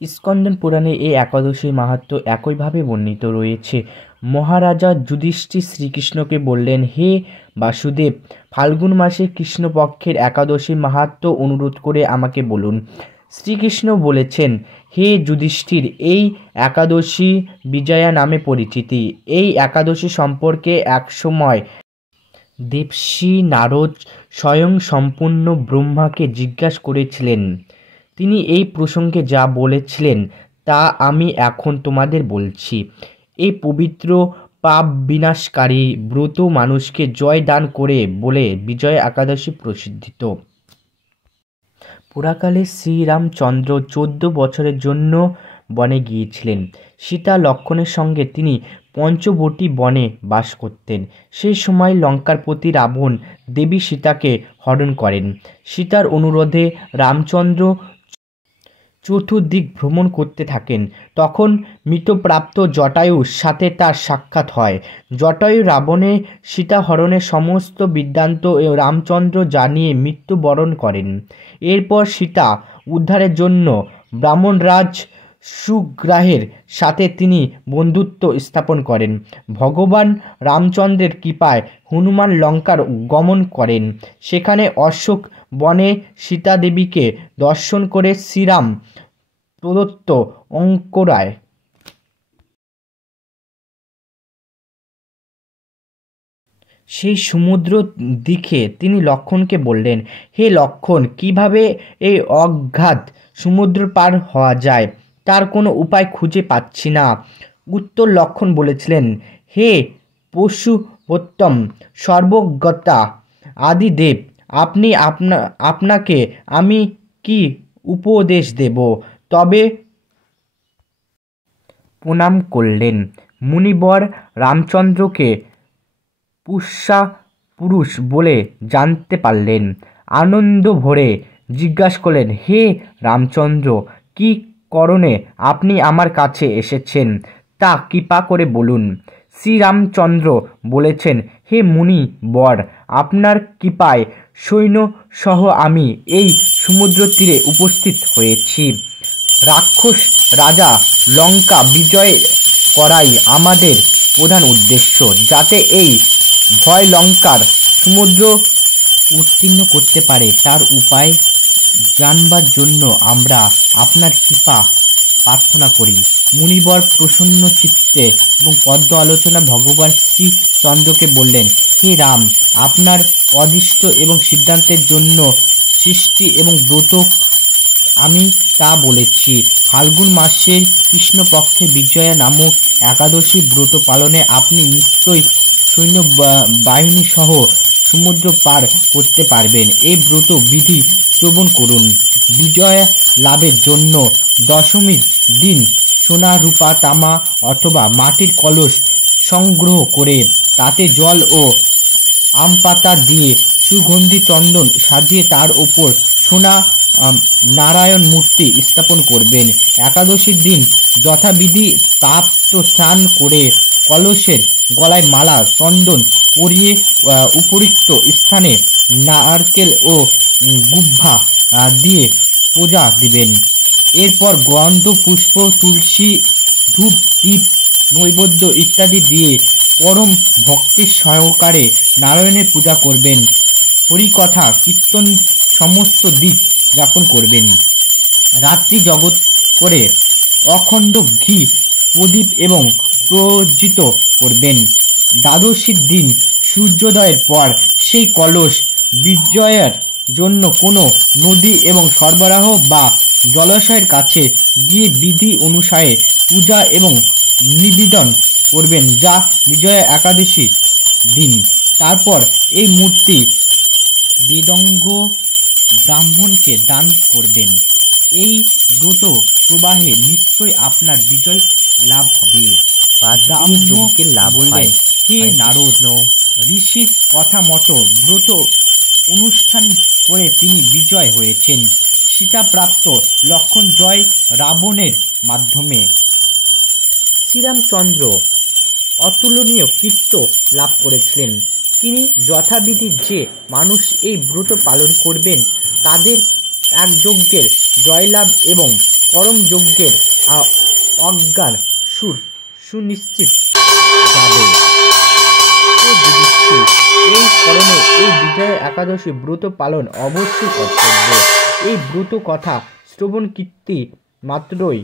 স্কন্দন পুরাণে এই একাদশীর মাহাত্ম্য একইভাবে বর্ণিত রয়েছে। মহারাজা যুধিষ্ঠির শ্রীকৃষ্ণকে বললেন, হে বাসুদেব, ফাল্গুন মাসে কৃষ্ণপক্ষের একাদশীর মাহাত্ম্য অনুরোধ করে আমাকে বলুন। শ্রীকৃষ্ণ বলেছেন, হে যুধিষ্ঠির, এই একাদশী বিজয়া নামে পরিচিতি। এই একাদশী সম্পর্কে একসময় দেবর্ষি নারদ স্বয়ং সম্পূর্ণ ব্রহ্মাকে জিজ্ঞাসা করেছিলেন। তিনি এই প্রসঙ্গে যা বলেছিলেন তা আমি এখন তোমাদের বলছি। এই পবিত্র পাপ বিনাশকারী ব্রত মানুষকে জয় দান করে বলে বিজয়া একাদশী প্রসিদ্ধিত। পুরাকালে শ্রীরামচন্দ্র 14 বছরের জন্য বনে গিয়েছিলেন। সীতা লক্ষ্মণের সঙ্গে তিনি পঞ্চবটী বনে বাস করতেন। সেই সময় লঙ্কারপতি রাবণ দেবী সীতাকে হরণ করেন। সীতার অনুরোধে রামচন্দ্র চতুর্দিক ভ্রমণ করতে থাকেন। তখন মৃতপ্রাপ্ত জটায়ুর সাথে তার সাক্ষাৎ হয়। জটায়ু রাবণের সীতাহরণের সমস্ত বৃত্তান্ত রামচন্দ্র জানিয়ে মৃত্যুবরণ করেন। এরপর সীতা উদ্ধারের জন্য ব্রাহ্মণরাজ সুগ্রাহের সাথে তিনি বন্ধুত্ব স্থাপন করেন। ভগবান রামচন্দ্রের কৃপায় হনুমান লঙ্কার গমন করেন। সেখানে অশোক বনে সীতাদেবীকে দর্শন করে শ্রীরাম প্রদত্ত অঙ্কুরায় সেই সমুদ্র দিকে তিনি লক্ষ্মণকে বললেন, হে লক্ষ্মণ, কিভাবে এই অগাধ সমুদ্র পার হওয়া যায় তার কোনো উপায় খুঁজে পাচ্ছি না। উত্তর লক্ষ্মণ বলেছিলেন, হে পশুবোত্তম, সর্বজ্ঞতা আদিদেব, আপনাকে আমি কি উপদেশ দেব? তবে প্রণাম করলেন। মুনিবর রামচন্দ্রকে পুষ্যা পুরুষ বলে জানতে পারলেন। আনন্দ ভরে জিজ্ঞাসা করলেন, হে রামচন্দ্র, কি কারণে আপনি আমার কাছে এসেছেন তা কৃপা করে বলুন। শ্রীরামচন্দ্র বলেছেন, হে মুনি বর, আপনার কৃপায় সৈন্য সহ আমি এই সমুদ্র তীরে উপস্থিত হয়েছি। রাক্ষস রাজা লঙ্কা বিজয় করাই আমাদের প্রধান উদ্দেশ্য। যাতে এই ভয় লঙ্কার সমুদ্র উত্তীর্ণ করতে পারে তার উপায় জানবার জন্য আমরা আপনার কৃপা প্রার্থনা করি। মুনিবর প্রসন্ন চিত্তে এবং পদ্ম আলোচনা ভগবান শ্রীচন্দ্রকে বললেন, হে রাম, আপনার অদৃষ্ট এবং সিদ্ধান্তের জন্য সৃষ্টি এবং ব্রত আমি তা বলেছি। ফাল্গুন মাসের কৃষ্ণপক্ষে বিজয়া নামক একাদশী ব্রত পালনে আপনি নিশ্চয়ই সৈন্য বাহিনী সহ সমুদ্র পার করতে পারবেন। এই ব্রত বিধি শ্রবণ করুন। বিজয় লাভের জন্য দশমীর দিন সোনা, রূপা, তামা অথবা মাটির কলস সংগ্রহ করে তাতে জল ও আম পাতা দিয়ে সুগন্ধি চন্দন সাজিয়ে তার ওপর সোনা নারায়ণ মূর্তি স্থাপন করবেন। একাদশীর দিন যথাবিধি প্রাপ্ত স্নান করে কলসের গলায় মালা চন্দন পরিয়ে উপরিক্ত স্থানে নারকেল ও গুভা দিয়ে পূজা দিবেন। এরপর গন্ধ, পুষ্প, তুলসী, ধূপ, দীপ, নৈবেদ্য ইত্যাদি দিয়ে পরম ভক্তির সহকারে নারায়ণের পূজা করবেন। হরিকথা কীর্তন সমস্ত দিক যাপন করবেন। রাত্রি জগৎ করে অখণ্ড ঘি প্রদীপ এবং প্রজ্জিত করবেন। দ্বাদশীর দিন সূর্যোদয়ের পর সেই কলস বিজয়ের জন্য কোনো নদী এবং সরবরাহ বা জলাশয়ের কাছে গিয়ে বিধি অনুসারে পূজা এবং নিবেদন করবেন, যা বিজয়া একাদশী দিন। তারপর এই মূর্তি বেদজ্ঞ ব্রাহ্মণকে দান করবেন। এই ব্রত প্রবাহে নিশ্চয় আপনার বিজয় লাভ হবে। যজ্ঞের লাভ হয়। হে নারদ, ঋষির কথা মতো ব্রত অনুষ্ঠান করে তিনি বিজয় হয়েছেন। সীতাপ্রাপ্ত লক্ষ্মণ জয় রাবণের মাধ্যমে। শ্রীরামচন্দ্র অতুলনীয় কীর্তি লাভ করেছিলেন। তিনি যথাবিধি যে মানুষ এই ব্রত পালন করবেন তাদের এক যজ্ঞের জয়লাভ এবং পরম যজ্ঞের অজ্ঞান সুনিশ্চিত যাবে। এই কারণে এই বিজয়া একাদশী ব্রত পালন অবশ্যই কর্তব্য। এই ব্রত কথা শ্রবণ কীর্তি মাত্রই